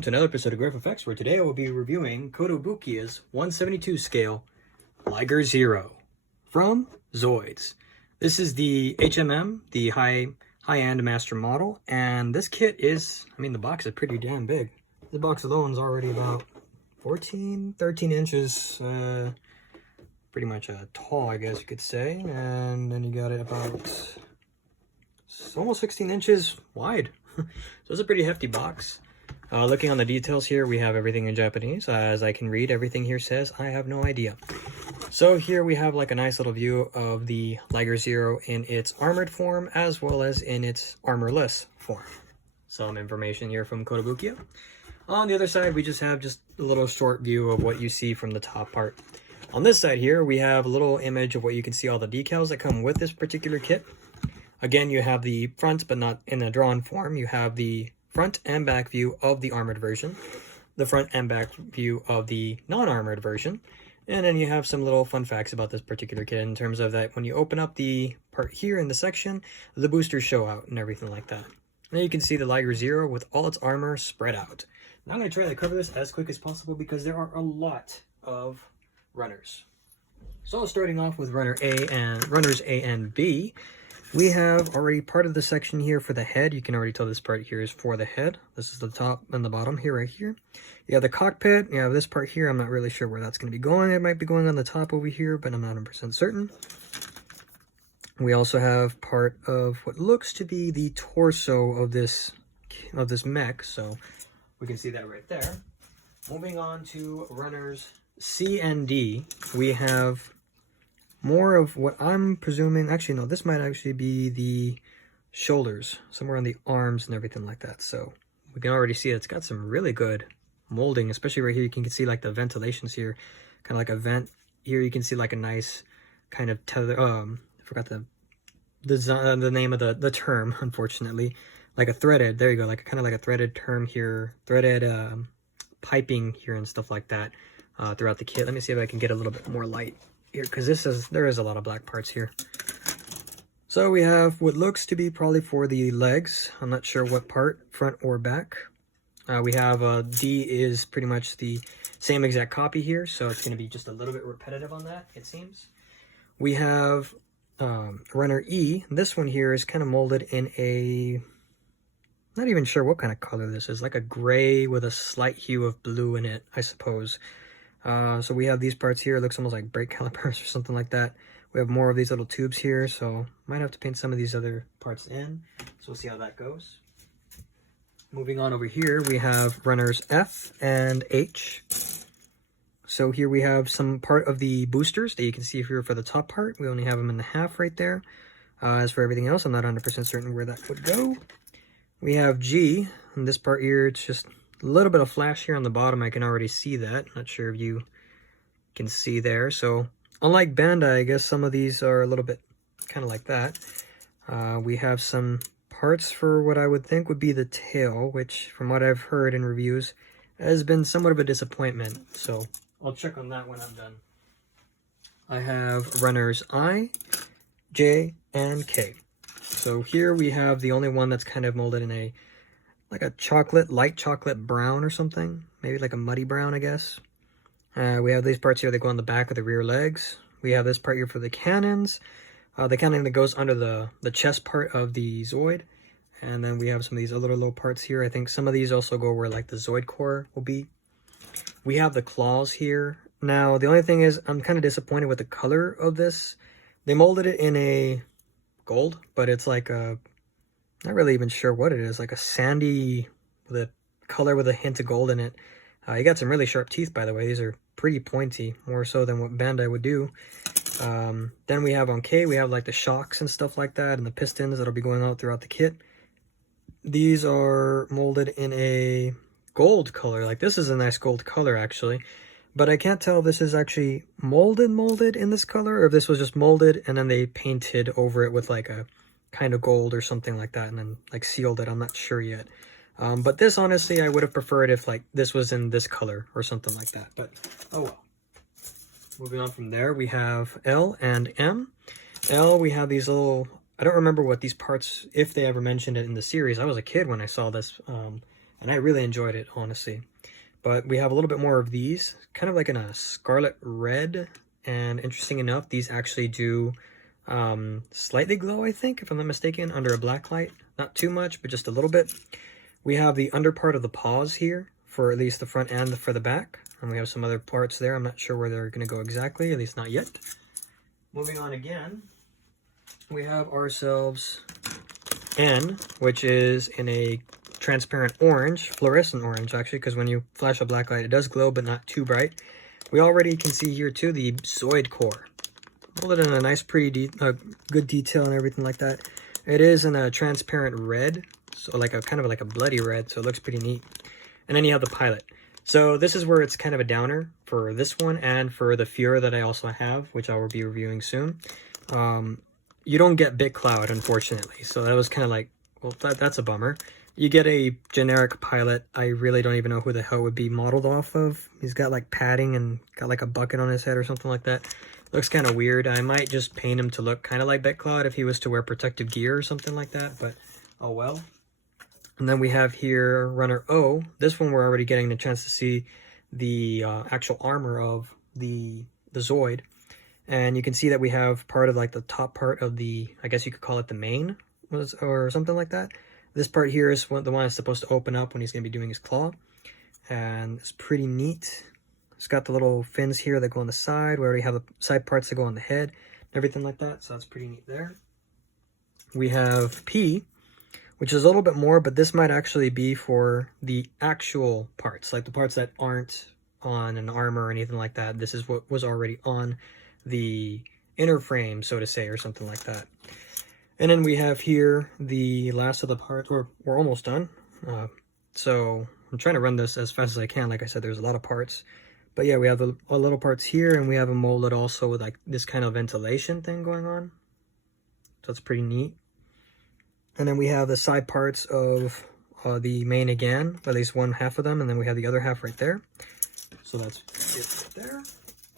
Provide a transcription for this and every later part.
welcome to another episode of Graph Effects, where today I will be reviewing Kotobukiya's 172 scale Liger Zero from Zoids. This is the HMM, the high-end master model, and this kit is, the box is pretty damn big. The box alone is already about 13 inches, pretty much tall, I guess you could say, and then you got it about almost 16 inches wide. So it's a pretty hefty box. Looking on the details here, we have everything in Japanese. As I can read, everything here says, I have no idea. So here we have like a nice little view of the Liger Zero in its armored form, as well as in its armorless form. Some information here from Kotobukiya. On the other side, we just have a little short view of what you see from the top part. On this side here, we have a little image of what you can see all the decals that come with this particular kit. Again, you have the front, but not in a drawn form. You have the front and back view of the armored version, the front and back view of the non-armored version, and then you have some little fun facts about this particular kit in terms of that when you open up the part here in the section, the boosters show out and everything like that. Now you can see the Liger Zero with all its armor spread out. Now I'm going to try to cover this as quick as possible because there are a lot of runners. So starting off with runners A and B, we have already part of the section here for the head. You can already tell this part here is for the head. This is the top and the bottom here, right here. You have the cockpit. You have this part here. I'm not really sure where that's going to be going. It might be going on the top over here, but I'm not 100% certain. We also have part of what looks to be the torso of this mech, so we can see that right there. Moving on to runners C and D, we have more of what I'm presuming, actually no, this might actually be the shoulders, somewhere on the arms and everything like that. So we can already see it's got some really good molding, especially right here. You can see like the ventilations here, kind of like a vent here. You can see like a nice kind of tether, I forgot the name of the term, unfortunately, like a threaded, there you go, like kind of like a threaded term here, threaded piping here and stuff like that throughout the kit. Let me see if I can get a little bit more light here, because there is a lot of black parts here. So we have what looks to be probably for the legs. I'm not sure what part, front or back. We have D is pretty much the same exact copy here, so it's going to be just a little bit repetitive on that, it seems. We have runner E. This one here is kind of molded in a, not even sure what kind of color this is, like a gray with a slight hue of blue in it, I suppose. So we have these parts here. It looks almost like brake calipers or something like that. We have more of these little tubes here, so might have to paint some of these other parts in. So we'll see how that goes. Moving on over here, we have runners F and H. So here we have some part of the boosters that you can see here for the top part. We only have them in the half right there. As for everything else, I'm not 100% certain where that would go. We have G, and this part here, it's just a little bit of flash here on the bottom. I can already see that. Not sure if you can see there. So unlike Bandai, I guess some of these are a little bit kind of like that. We have some parts for what I would think would be the tail, which from what I've heard in reviews has been somewhat of a disappointment. So I'll check on that when I'm done. I have runners I, J, and K. So here we have the only one that's kind of molded in a like a light chocolate brown or something. Maybe like a muddy brown, I guess. We have these parts here that go on the back of the rear legs. We have this part here for the cannons. The cannon that goes under the chest part of the Zoid. And then we have some of these other little parts here. I think some of these also go where like the Zoid core will be. We have the claws here. Now, the only thing is I'm kind of disappointed with the color of this. They molded it in a gold, but it's like a, not really even sure what it is, like a sandy with a color with a hint of gold in it. You got some really sharp teeth, by the way. These are pretty pointy, more so than what Bandai would do. Then we have on K, we have like the shocks and stuff like that, and the pistons that'll be going out throughout the kit. These are molded in a gold color. Like this is a nice gold color actually, but I can't tell if this is actually molded in this color, or if this was just molded and then they painted over it with like a kind of gold or something like that and then like sealed it. I'm not sure yet. But this, honestly, I would have preferred if like this was in this color or something like that, but oh well. Moving on from there, we have L and M. L, we have these little, I don't remember what these parts, if they ever mentioned it in the series. I was a kid when I saw this and I really enjoyed it, honestly. But we have a little bit more of these, kind of like in a scarlet red, and interesting enough, these actually do slightly glow, I think, if I'm not mistaken, under a black light. Not too much, but just a little bit. We have the under part of the paws here, for at least the front and for the back. And we have some other parts there. I'm not sure where they're going to go exactly, at least not yet. Moving on again, we have ourselves N, which is in a transparent orange, fluorescent orange actually, because when you flash a black light, it does glow, but not too bright. We already can see here too the Zoid core. Hold it in a nice, pretty, good detail and everything like that. It is in a transparent red, so like a kind of like a bloody red, so it looks pretty neat. And then you have the pilot. So this is where it's kind of a downer for this one and for the Fuhrer that I also have, which I will be reviewing soon. You don't get bit cloud, unfortunately, so that was kind of like, well, that's a bummer. You get a generic pilot. I really don't even know who the hell would be modeled off of. He's got like padding and got like a bucket on his head or something like that. Looks kind of weird. I might just paint him to look kind of like bit cloud if he was to wear protective gear or something like that, but oh well. And then we have here Runner O. This one we're already getting a chance to see the actual armor of the Zoid. And you can see that we have part of like the top part of the, I guess you could call it the main, or something like that. This part here is the one that's supposed to open up when he's going to be doing his claw. And it's pretty neat. It's got the little fins here that go on the side. We already have the side parts that go on the head, everything like that. So that's pretty neat there. We have P, which is a little bit more, but this might actually be for the actual parts, like the parts that aren't on an armor or anything like that. This is what was already on the inner frame, so to say, or something like that. And then we have here the last of the parts. We're almost done. So I'm trying to run this as fast as I can. Like I said, there's a lot of parts. But yeah, we have the little parts here, and we have a molded also with like this kind of ventilation thing going on. So it's pretty neat. And then we have the side parts of the main again, at least one half of them, and then we have the other half right there. So that's it right there.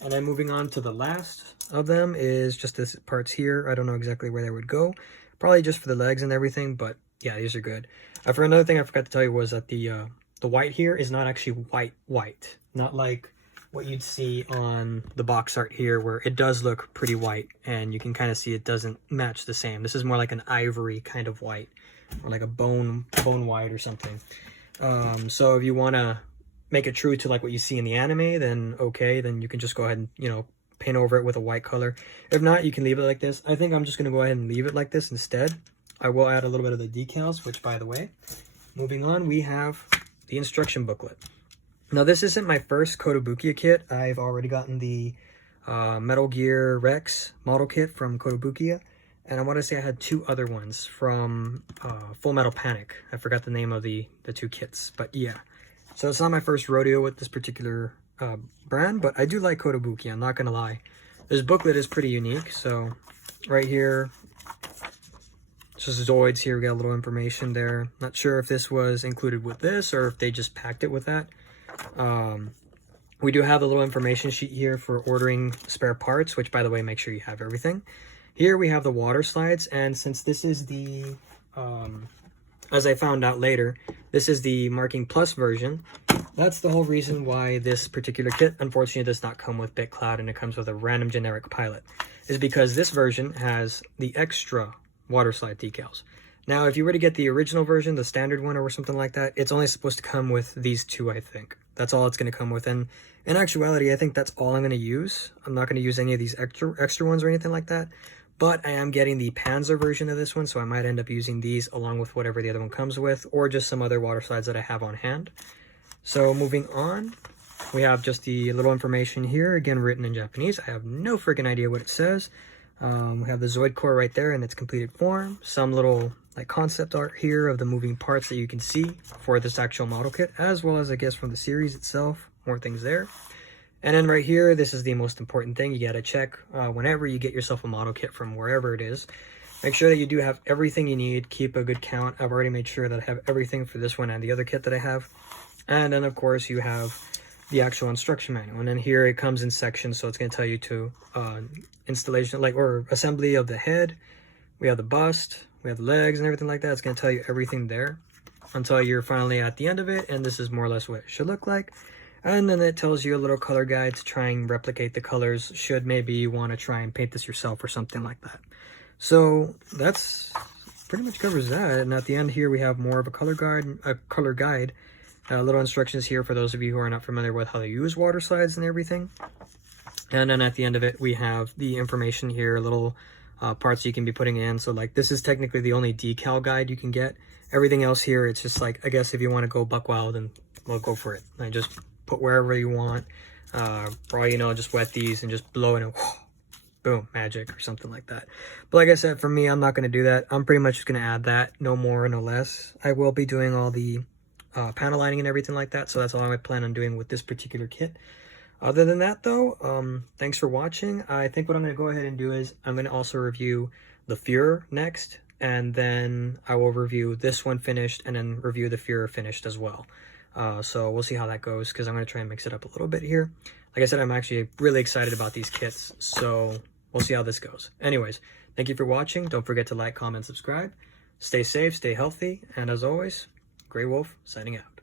And then moving on to the last of them is just this parts here. I don't know exactly where they would go. Probably just for the legs and everything, but yeah, these are good. For another thing I forgot to tell you was that the white here is not actually white. Not like what you'd see on the box art here, where it does look pretty white and you can kind of see it doesn't match the same. This is more like an ivory kind of white, or like a bone white or something. So if you want to make it true to like what you see in the anime, then okay, then you can just go ahead and, you know, paint over it with a white color. If not, you can leave it like this. I think I'm just going to go ahead and leave it like this instead. I will add a little bit of the decals, which, by the way, moving on, we have the instruction booklet. Now, this isn't my first Kotobukiya kit. I've already gotten the Metal Gear Rex model kit from Kotobukiya, and I want to say I had two other ones from Full Metal Panic. I forgot the name of the two kits, but yeah. So it's not my first rodeo with this particular brand, but I do like Kotobukiya, I'm not going to lie. This booklet is pretty unique. So right here, it's just Zoids here. We got a little information there. Not sure if this was included with this or if they just packed it with that. We do have a little information sheet here for ordering spare parts, which, by the way, make sure you have everything. Here we have the water slides, and since this is the, as I found out later, this is the Marking Plus version. That's the whole reason why this particular kit, unfortunately, does not come with BitCloud, and it comes with a random generic pilot, is because this version has the extra water slide decals. Now, if you were to get the original version, the standard one or something like that, it's only supposed to come with these two, I think. That's all it's going to come with. And in actuality, I think that's all I'm going to use. I'm not going to use any of these extra ones or anything like that. But I am getting the Panzer version of this one, so I might end up using these along with whatever the other one comes with, or just some other water slides that I have on hand. So moving on, we have just the little information here, again written in Japanese. I have no freaking idea what it says. We have the Zoid core right there in its completed form. Some little like concept art here of the moving parts that you can see for this actual model kit, as well as I guess from the series itself, more things there. And then right here, this is the most important thing. You got to check whenever you get yourself a model kit from wherever it is. Make sure that you do have everything you need. Keep a good count. I've already made sure that I have everything for this one and the other kit that I have. And then, of course, you have the actual instruction manual. And then here it comes in sections, so it's going to tell you to installation, like, or assembly of the head. We have the bust. We have the legs and everything like that. It's going to tell you everything there. until you're finally at the end of it, and this is more or less what it should look like. And then it tells you a little color guide to try and replicate the colors, should maybe you want to try and paint this yourself or something like that. So that's pretty much covers that. And at the end here we have more of a color guide, little instructions here for those of you who are not familiar with how to use water slides and everything. And then at the end of it we have the information here, little parts you can be putting in. So like this is technically the only decal guide you can get. Everything else here, it's just like, I guess if you want to go buck wild, and well, go for it. I just put wherever you want. For all you know, just wet these and just blow it and whoosh, boom, magic or something like that. But like I said, for me, I'm not going to do that. I'm pretty much just going to add that, no more, no less. I will be doing all the panel lining and everything like that, so that's all I plan on doing with this particular kit. Other than that though, thanks for watching. I think what I'm going to go ahead and do is I'm going to also review the Führer next, and then I will review this one finished and then review the Führer finished as well. So we'll see how that goes, because I'm going to try and mix it up a little bit here. Like I said, I'm actually really excited about these kits, so we'll see how this goes. Anyways, thank you for watching. Don't forget to like, comment, subscribe. Stay safe, stay healthy, and as always, Grey Wolf signing out.